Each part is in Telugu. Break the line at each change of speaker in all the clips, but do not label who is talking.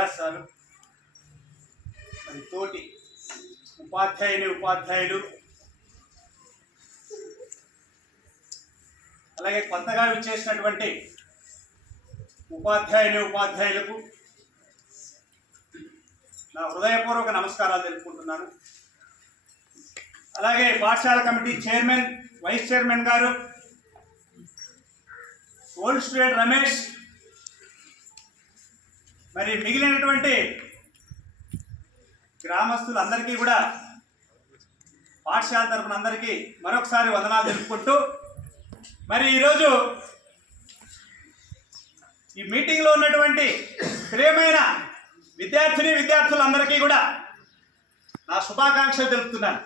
రియాజ్ మరి తోటి ఉపాధ్యాయుని ఉపాధ్యాయులు. అలాగే కొత్తగా విచ్చేసినటువంటి ఉపాధ్యాయుని ఉపాధ్యాయులకు నా హృదయపూర్వక నమస్కారాలు తెలుపుకుంటున్నాను. అలాగే పాఠశాల కమిటీ చైర్మన్ వైస్ చైర్మన్ గారు ఓల్డ్ స్టూడెంట్ రమేష్ మరి మిగిలినటువంటి గ్రామస్తులందరికీ కూడా పాఠశాల తరఫున అందరికీ మరొకసారి వందనాలు తెలుపుకుంటూ మరి ఈరోజు ఈ మీటింగ్లో ఉన్నటువంటి ప్రియమైన విద్యార్థిని విద్యార్థులందరికీ కూడా నా శుభాకాంక్షలు తెలుపుతున్నాను.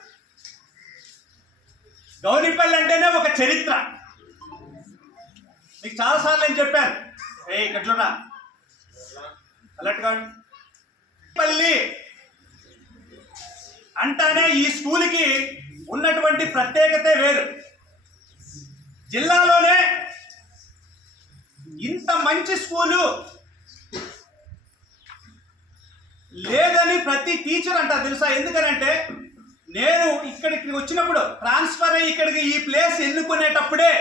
గౌరీపల్లి అంటేనే ఒక చరిత్ర. మీకు చాలాసార్లు నేను చెప్పాను ఏ ఇక్కడ అలర్ట్ అలర్ట్గా పల్లి అంటానే ఈ స్కూల్కి ఉన్నటువంటి ప్రత్యేకతే వేరు. జిల్లాలోనే ఇంత మంచి స్కూలు లేదని ప్రతి టీచర్ అంట తెలుసా? ఎందుకనంటే నేను ఇక్కడికి వచ్చినప్పుడు ట్రాన్స్ఫర్ అయ్యి ఇక్కడికి ఈ ప్లేస్ ఎన్నుకునేటప్పుడే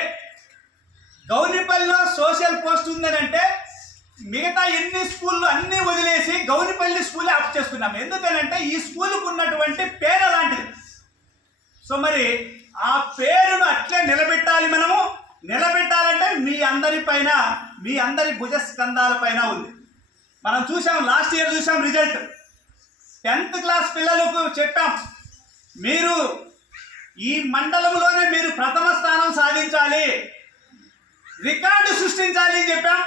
గౌరిపల్లిలో సోషల్ పోస్ట్ ఉందని అంటే మిగతా ఎన్ని స్కూళ్ళు అన్నీ వదిలేసి గౌనిపల్లి స్కూలే ఆఫ్ చేసుకున్నాం ఎందుకనంటే ఈ స్కూల్కి ఉన్నటువంటి పేరు అలాంటిది. సో మరి ఆ పేరును అట్లే నిలబెట్టాలి మనము. నిలబెట్టాలంటే మీ అందరి పైన మీ అందరి భుజ స్కందాల పైన ఉంది. మనం చూసాం లాస్ట్ ఇయర్ చూసాం రిజల్ట్. టెన్త్ క్లాస్ పిల్లలకు చెప్పాం మీరు ఈ మండలంలోనే మీరు ప్రథమ స్థానం సాధించాలి. రికార్డు సృష్టించాలి అని చెప్పాం.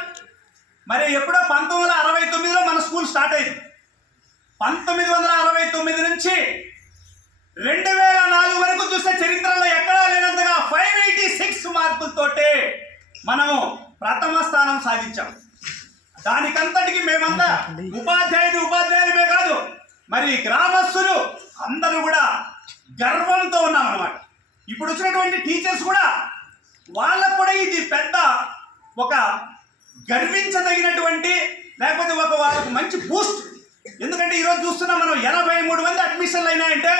మరి ఎప్పుడో పంతొమ్మిది వందల అరవై తొమ్మిదిలో మన స్కూల్ స్టార్ట్ అయింది. పంతొమ్మిది వందల అరవై తొమ్మిది నుంచి రెండు వేల నాలుగు వరకు చూస్తే చరిత్రలో ఎక్కడా లేనంతగా ఫైవ్ ఎయిటీ సిక్స్ మార్కులతోటే మనము ప్రథమ స్థానం సాధించాం. దానికంతటికి మేమంతా ఉపాధ్యాయులు ఉపాధ్యాయులమే కాదు మరి గ్రామస్తులు అందరూ కూడా గర్వంతో ఉన్నాం అన్నమాట ఇప్పుడు వచ్చినటువంటి టీచర్స్ కూడా వాళ్ళకు కూడా ఇది పెద్ద ఒక గర్వించదగినటువంటి లేకపోతే ఒక వాళ్ళకి మంచి బూస్ట్ ఎందుకంటే ఈరోజు చూస్తున్నాం మనం ఎనభై మూడు మంది అడ్మిషన్లు అయినాయంటే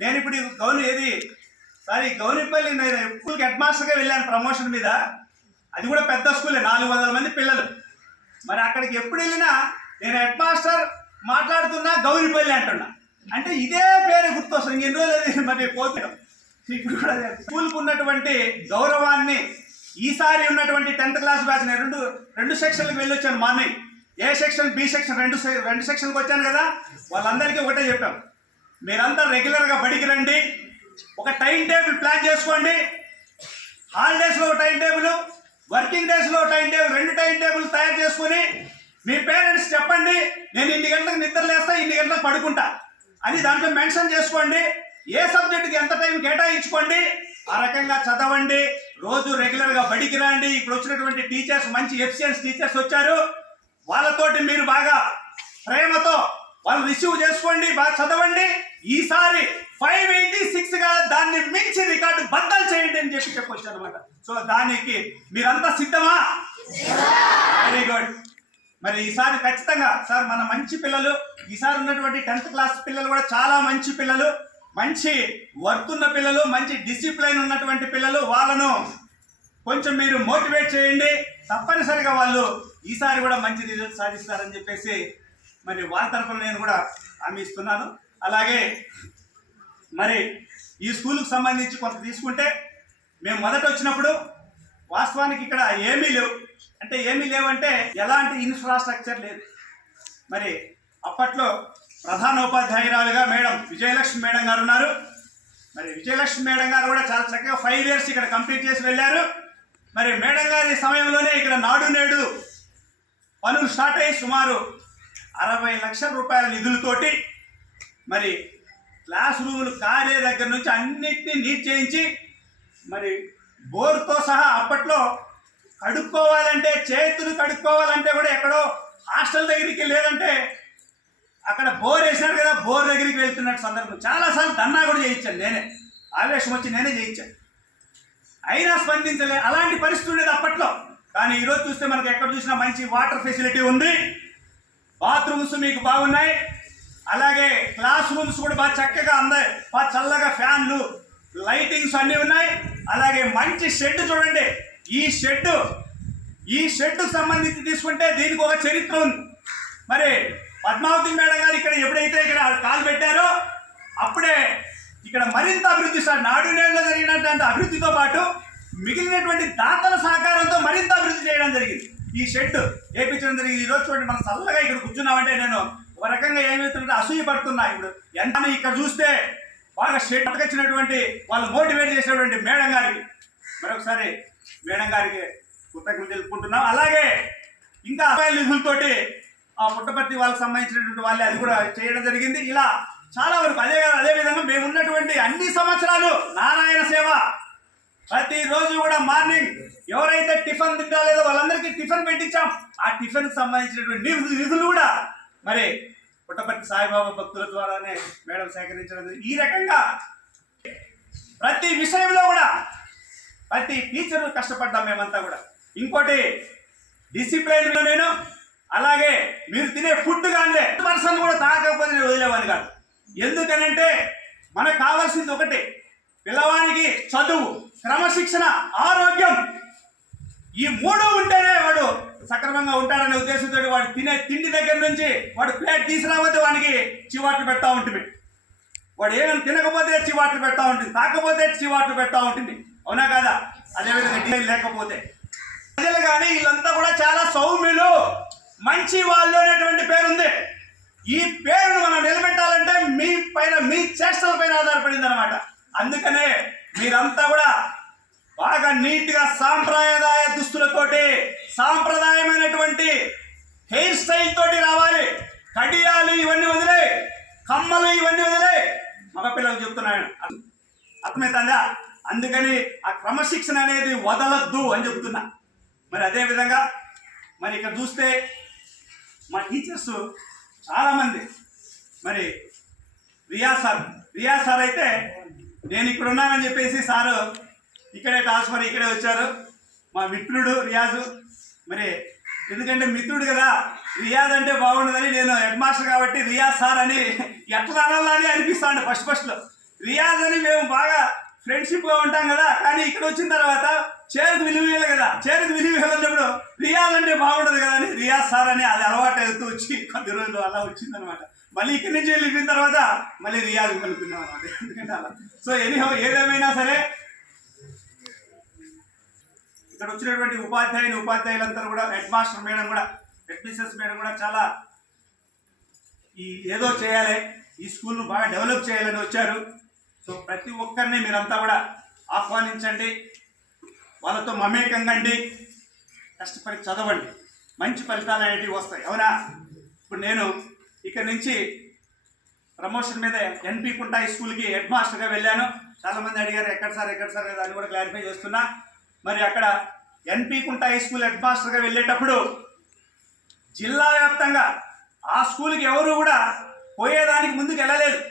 నేను ఇప్పుడు గౌని ఏది సారీ గౌనిపల్లి నేను స్కూల్కి హెడ్ మాస్టర్గా వెళ్ళాను ప్రమోషన్ మీద. అది కూడా పెద్ద స్కూలే నాలుగు వందల మంది పిల్లలు. మరి అక్కడికి ఎప్పుడు వెళ్ళినా నేను హెడ్ మాస్టర్ మాట్లాడుతున్నా గౌరిపల్లి అంటున్నా. అంటే ఇదే పేరు గుర్తొస్తుంది. ఎన్ని రోజులు మరి పోతున్నాం ఇప్పుడు కూడా స్కూల్కి ఉన్నటువంటి గౌరవాన్ని ఈసారి ఉన్నటువంటి టెన్త్ క్లాస్ బ్యాచ్ నేను రెండు రెండు సెక్షన్లకు వెళ్ళొచ్చాను morning. A section B section రెండు సె- రెండు సెక్షన్కి వచ్చాను కదా? వాళ్ళందరికీ ఒకటే చెప్పాం. మీరంతా రెగ్యులర్గా బడికి రండి. ఒక టైం టేబుల్ ప్లాన్ చేసుకోండి. హాలిడేస్లో ఒక టైం టేబుల్ వర్కింగ్ డేస్లో టైం టేబుల్ రెండు టైం టేబుల్ తయారు చేసుకుని మీ పేరెంట్స్ చెప్పండి నేను ఇన్ని గంటలకు నిద్ర లేస్తా ఇన్ని గంటలకు పడుకుంటా అని దాంట్లో మెన్షన్ చేసుకోండి. ఏ సబ్జెక్టుకి ఎంత టైం కేటాయించుకోండి ఆ రకంగా చదవండి. రోజు రెగ్యులర్గా బడికి రండి. ఇప్పుడు వచ్చినటువంటి టీచర్స్ మంచి ఎఫిషియన్స్ టీచర్స్ వచ్చారు. వాళ్ళతోటి మీరు బాగా ప్రేమతో వాళ్ళు రిసీవ్ చేసుకోండి బాగా చదవండి. ఈసారి ఫైవ్ ఎయిటీ సిక్స్గా దాన్ని మించి రికార్డు బద్దలు చేయండి అని చెప్పి చెప్పొచ్చు అనమాట సో దానికి మీరంతా సిద్ధమా? వెరీ గుడ్ మరి ఈసారి ఖచ్చితంగా సార్ మన మంచి పిల్లలు ఈసారి ఉన్నటువంటి టెన్త్ క్లాస్ పిల్లలు కూడా చాలా మంచి పిల్లలు. మంచి వర్త్ ఉన్న పిల్లలు మంచి డిసిప్లైన్ ఉన్నటువంటి పిల్లలు వాళ్ళను కొంచెం మీరు మోటివేట్ చేయండి. తప్పనిసరిగా వాళ్ళు ఈసారి కూడా మంచి రిజల్ట్ సాధిస్తారని చెప్పేసి మరి వాళ్ళ తరఫున నేను కూడా హామీ ఇస్తున్నాను. అలాగే మరి ఈ స్కూల్కి సంబంధించి కొంత తీసుకుంటే మేము మొదట వచ్చినప్పుడు వాస్తవానికి ఇక్కడ ఏమీ లేవు. అంటే ఏమీ లేవంటే ఎలాంటి ఇన్ఫ్రాస్ట్రక్చర్ లేదు. మరి అప్పట్లో ప్రధాన ఉపాధ్యాయురాలుగా మేడం విజయలక్ష్మి మేడం గారు ఉన్నారు. మరి విజయలక్ష్మి మేడం గారు కూడా చాలా చక్కగా ఫైవ్ ఇయర్స్ ఇక్కడ కంప్లీట్ చేసి వెళ్ళారు. మరి మేడం గారి సమయంలోనే ఇక్కడ నాడు నేడు పనులు స్టార్ట్ అయ్యి సుమారు అరవై లక్షల రూపాయల నిధులతోటి మరి క్లాస్ రూములు కారే దగ్గర నుంచి అన్నిటినీ నీట్ చేయించి మరి బోర్తో సహా అప్పట్లో కడుక్కోవాలంటే చేతులు కడుక్కోవాలంటే కూడా ఎక్కడో హాస్టల్ దగ్గరికి లేదంటే అక్కడ బోర్ వేసినాడు కదా బోర్ దగ్గరికి వెళ్తున్నట్టు సందర్భం. చాలాసార్లు దన్నా కూడా చేయించాను నేనే. ఆవేశం వచ్చి నేనే చేయించాను అయినా స్పందించలే. అలాంటి పరిస్థితి ఉండేది అప్పట్లో. కానీ ఈరోజు చూస్తే మనకు ఎక్కడ చూసినా మంచి వాటర్ ఫెసిలిటీ ఉంది. బాత్రూమ్స్ మీకు బాగున్నాయి. అలాగే క్లాస్ రూమ్స్ కూడా బాగా చక్కగా అందాయి. బాగా చల్లగా ఫ్యాన్లు లైటింగ్స్ అన్నీ ఉన్నాయి. అలాగే మంచి షెడ్ చూడండి. ఈ షెడ్ ఈ షెడ్కు సంబంధించి తీసుకుంటే దీనికి ఒక చరిత్ర ఉంది. మరి పద్మావతి మేడం గారు ఇక్కడ ఎప్పుడైతే ఇక్కడ కాలు పెట్టారో అప్పుడే ఇక్కడ మరింత అభివృద్ధి సార్ నాడు నేలలో జరిగినటువంటి అభివృద్ధితో పాటు మిగిలినటువంటి దాతల సహకారంతో మరింత అభివృద్ధి చేయడం జరిగింది. ఈ షెడ్ వేయించడం జరిగింది. ఈరోజు చూడండి మనం చల్లగా ఇక్కడ కూర్చున్నామంటే నేను ఒక రకంగా ఏమవుతుందంటే అసూయ పడుతున్నా ఇప్పుడు ఎంత ఇక్కడ చూస్తే బాగా షెడ్ పట్టుకొచ్చినటువంటి వాళ్ళు మోటివేట్ చేసినటువంటి మేడం గారికి మరొకసారి మేడం గారికి కృతజ్ఞతలు తెలుపుకుంటున్నాం. అలాగే ఇంకా అబ్బాయిల నిధులతోటి ఆ పుట్టపర్తి వాళ్ళకి సంబంధించినటువంటి వాళ్ళు అది కూడా చేయడం జరిగింది. ఇలా చాలా వరకు అదే అదే విధంగా మేము ఉన్నటువంటి అన్ని సంవత్సరాలు నారాయణ సేవ. ప్రతిరోజు కూడా మార్నింగ్ ఎవరైతే టిఫిన్ తింటాలేదో వాళ్ళందరికీ టిఫిన్ పెట్టించాం. ఆ టిఫిన్ సంబంధించినటువంటి నిధులు కూడా మరి పుట్టపర్తి సాయిబాబా భక్తుల ద్వారానే మేడం సేకరించడం ఈ రకంగా ప్రతి విషయంలో కూడా ప్రతి టీచర్ కష్టపడ్డాం మేమంతా కూడా. ఇంకోటి డిసిప్లైన్లో నేను అలాగే మీరు తినే ఫుడ్ కానీ పర్సన్ కూడా తాగకపోతే నేను వదిలేవాడిని కాదు. ఎందుకనంటే మనకు కావాల్సింది ఒకటే పిల్లవానికి చదువు క్రమశిక్షణ ఆరోగ్యం. ఈ మూడు ఉంటేనే వాడు సక్రమంగా ఉంటాడనే ఉద్దేశంతో వాడు తినే తిండి దగ్గర నుంచి వాడు ప్లేట్ తీసుకురాకపోతే వానికి చివాట్లు పెడతా ఉంటుంది. వాడు ఏమైనా తినకపోతే చివాట్లు పెడతా ఉంటుంది తాకపోతే చివాట్లు పెడతా ఉంటుంది. అవునా కాదా? అదేవిధంగా డిజైన్ లేకపోతే. ప్రజలు కానీ వీళ్ళంతా కూడా చాలా సౌమ్యులు. మంచి వాళ్ళు అనేటువంటి పేరుంది ఈ పేరును మనం నిలబెట్టాలంటే మీ పైన మీ చేష్టల పైన ఆధారపడింది అనమాట అందుకనే మీరంతా కూడా బాగా నీట్గా సాంప్రదాయ దుస్తులతోటి సాంప్రదాయమైనటువంటి హెయిర్ స్టైల్ తోటి రావాలి. కడియాలు ఇవన్నీ వదిలే కమ్మలు ఇవన్నీ వదిలే. మగ పిల్లలకు చెప్తున్నాను అర్థమవుతుందా అందుకని ఆ క్రమశిక్షణ అనేది వదలద్దు అని చెప్తున్నా. మరి అదే విధంగా మరి ఇక్కడ చూస్తే మా టీచర్స్ చాలామంది. మరి రియా సార్ రియా సార్ అయితే నేను ఇక్కడ ఉన్నానని చెప్పేసి సారు ఇక్కడే ట్రాన్స్ఫర్ ఇక్కడే వచ్చారు. మా మిత్రుడు రియాజు. మరి ఎందుకంటే మిత్రుడు కదా రియాజ్ అంటే బాగుండదని నేను హెడ్ మాస్టర్ కాబట్టి రియాజ్ సార్ అని ఎట్లా అనాలని అనిపిస్తాను ఫస్ట్ ఫస్ట్లో రియాజ్ అని మేము బాగా ఫ్రెండ్షిప్గా ఉంటాం కదా కానీ ఇక్కడ వచ్చిన తర్వాత చేరుకు విలువేయాలి కదా. చేరుకు విలువేయాలన్నప్పుడు రియాజ్ అంటే బాగుండదు కదా అని రియాజ్ సార్ అని అది అలవాటు అవుతూ వచ్చి కొద్ది రోజులు అలా వచ్చిందనమాట మళ్ళీ ఇక్కడి నుంచి వెళ్ళిపోయిన తర్వాత మళ్ళీ రియాజ్ కలుపుకున్నాం అనమాట ఎందుకంటే అలా. సో ఎనీహో ఏదేమైనా సరే ఇక్కడ వచ్చినటువంటి ఉపాధ్యాయులు ఉపాధ్యాయులందరూ కూడా హెడ్ మాస్టర్ మేడం కూడా హెడ్ మిస్సెస్ మేడం కూడా చాలా ఈ ఏదో చేయాలి ఈ స్కూల్ను బాగా డెవలప్ చేయాలని వచ్చారు. సో ప్రతి ఒక్కరిని మీరంతా కూడా ఆహ్వానించండి. వాళ్ళతో మమేకంగా అండి కష్టపడి చదవండి. మంచి ఫలితాలు అనేటివి వస్తాయి. అవునా? ఇప్పుడు నేను ఇక్కడ నుంచి ప్రమోషన్ మీద ఎన్పి కుంటా హై స్కూల్కి హెడ్ మాస్టర్గా వెళ్ళాను. చాలామంది అడిగారు ఎక్కడ సార్ ఎక్కడ సార్? అని కూడా క్లారిఫై చేస్తున్నా. మరి అక్కడ ఎన్పి కుంటా హై స్కూల్ హెడ్ మాస్టర్గా వెళ్ళేటప్పుడు జిల్లా వ్యాప్తంగా ఆ స్కూల్కి ఎవరు కూడా పోయేదానికి ముందుకు వెళ్ళలేదు.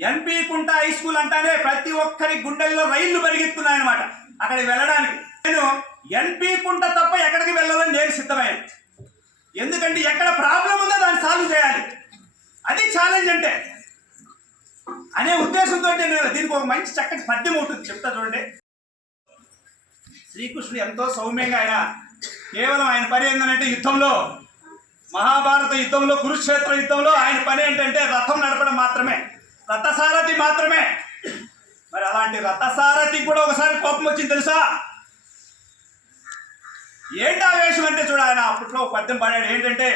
ఎన్పి కుంటా హై స్కూల్ అంటానే ప్రతి ఒక్కరి గుండెల్లో రైళ్ళు పరిగెత్తున్నాయన్నమాట. అక్కడికి వెళ్ళడానికి. నేను ఎన్పి కుంట తప్ప ఎక్కడికి వెళ్ళాలని నేను సిద్ధమయ్యాను. ఎందుకంటే ఎక్కడ ప్రాబ్లం ఉందో దాన్ని సాల్వ్ చేయాలి. అది ఛాలెంజ్ అంటే. అనే ఉద్దేశంతో నేను దీనికి ఒక మంచి చక్కటి పద్యం ఉంటుంది చెప్తా చూడండి. శ్రీకృష్ణుడు ఎంతో సౌమ్యంగా ఆయన కేవలం ఆయన పని ఏంటంటే యుద్ధంలో మహాభారత యుద్ధంలో కురుక్షేత్ర యుద్ధంలో ఆయన పని ఏంటంటే రథం నడపడం మాత్రమే. రథసారథి మాత్రమే. అలాంటి రథసారథి కూడా ఒకసారి కోపం వచ్చింది తెలుసా? ఏంటి ఆవేశం అంటే చూడ ఆయన అప్పట్లో పద్యం పాడాడు. ఏంటంటే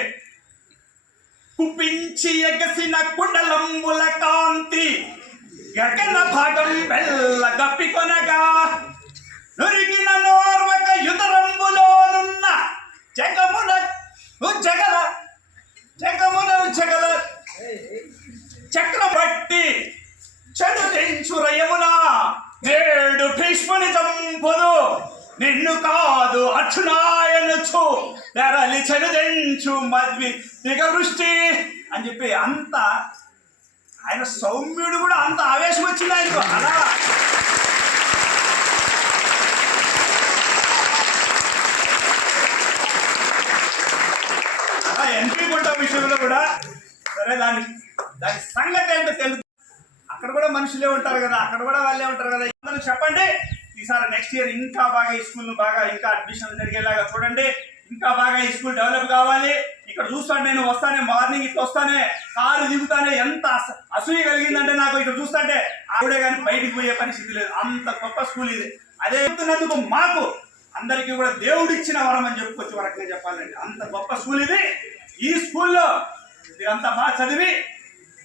కుపించి ఎగసిన కుండలంబుల కాంతి గగన భాగం వెళ్ళ గప్పికొనగా నురిగిన చనుదెంచు మద్వి దిగవృష్టి అని చెప్పి అంత ఆయన సౌమ్యుడు కూడా అంత ఆవేశం వచ్చింది ఆయనకు. అలా. అలా ఎంట్రీ గుంట విషయంలో కూడా సరే దాని దాని సంగతి ఏంటో తెలుసు. అక్కడ కూడా మనుషులే ఉంటారు కదా అక్కడ కూడా వాళ్ళే ఉంటారు కదా. అందరూ చెప్పండి. ఈసారి నెక్స్ట్ ఇయర్ ఇంకా బాగా ఈ స్కూల్ బాగా ఇంకా అడ్మిషన్ జరిగేలాగా చూడండి. ఇంకా బాగా ఈ స్కూల్ డెవలప్ కావాలి. ఇక్కడ చూస్తాను నేను వస్తానే మార్నింగ్ ఇట్లా వస్తానే కారు దిగుతానే ఎంత అస- అసూయ కలిగిందంటే నాకు ఇక్కడ చూస్తాంటే ఆవిడే కానీ బయటికి పోయే పరిస్థితి లేదు. అంత గొప్ప స్కూల్ ఇది. అదే చెప్తున్నందుకు మాకు అందరికీ కూడా దేవుడిచ్చిన వరం అని చెప్పుకోవచ్చు వరకుగా చెప్పాలండి. అంత గొప్ప స్కూల్ ఇది. ఈ స్కూల్లో మీరంతా బాగా చదివి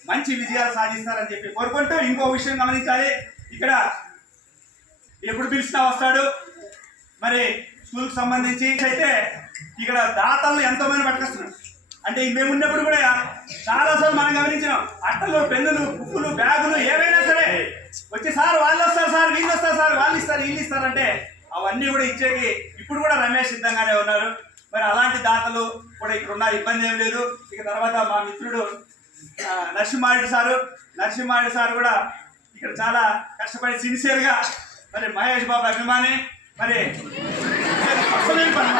మంచి విజయాలు సాధిస్తారని చెప్పి కోరుకుంటూ ఇంకో విషయం గమనించాలి. ఇక్కడ ఎప్పుడు పిలిచినా వస్తాడు. మరి స్కూల్కి సంబంధించి అయితే ఇక్కడ దాతలను ఎంతో మంది పట్టుకొస్తున్నాడు అంటే మేము ఉన్నప్పుడు కూడా చాలా సార్లు మనం గమనించినాం. అట్టలు పెన్నులు బుక్కులు బ్యాగులు ఏవైనా సరే వచ్చి సార్ వాళ్ళు వస్తారు సార్ వీళ్ళు వస్తారు సార్ వాళ్ళు ఇస్తారు వీళ్ళు ఇస్తారంటే అవన్నీ కూడా ఇచ్చేకి ఇప్పుడు కూడా రమేష్ సిద్ధంగానే ఉన్నారు. మరి అలాంటి దాతలు కూడా ఇక్కడ ఉన్నారు ఇబ్బంది ఏం లేదు. ఇక తర్వాత మా మిత్రుడు నరసింహారెడ్డి సారు. నరసింహారెడ్డి సార్ కూడా ఇక్కడ చాలా కష్టపడి సిన్సియర్గా మరి మహేష్ బాబు అభిమాని. మరి పని?